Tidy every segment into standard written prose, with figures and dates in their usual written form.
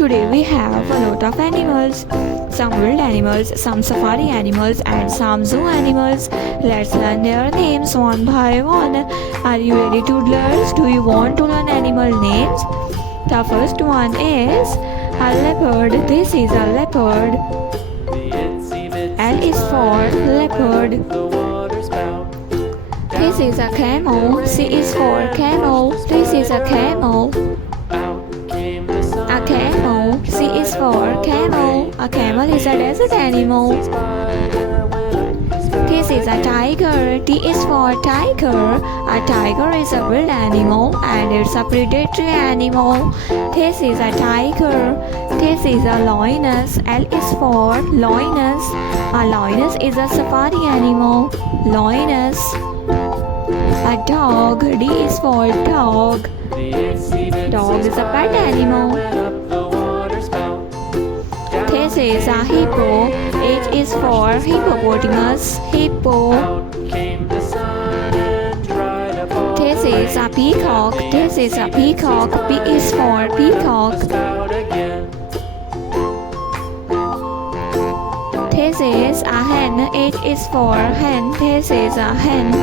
Today we have a lot of animals. Some wild animals, some safari animals, and some zoo animals. Let's learn their names one by one. Are you ready, toddlers? Do you want to learn animal names? The first one is a leopard. This is a leopard. L is for leopard. This is a camel. C is for camel. This is a camel. A camel. C is for camel. A camel is a desert animal. This is a tiger. T is for tiger. A tiger is a wild animal and it's a predatory animal. This is a tiger. This is a lioness. L is for lioness. A lioness is a safari animal. Lioness. A dog. D is for dog. Dog is a pet animal. This is a hippo. H is for hippopotamus. Hippo. This is a peacock. This is a peacock. P is for peacock. This is a hen. H is for hen. This is a hen.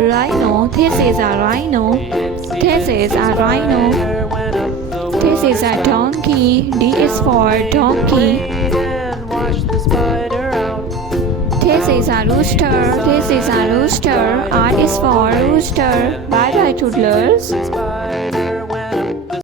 Rhino. This is a rhino. This is a rhino. This is a donkey. D is for donkey. This is a rooster. This is a rooster. R is for rooster. Bye bye, toddlers.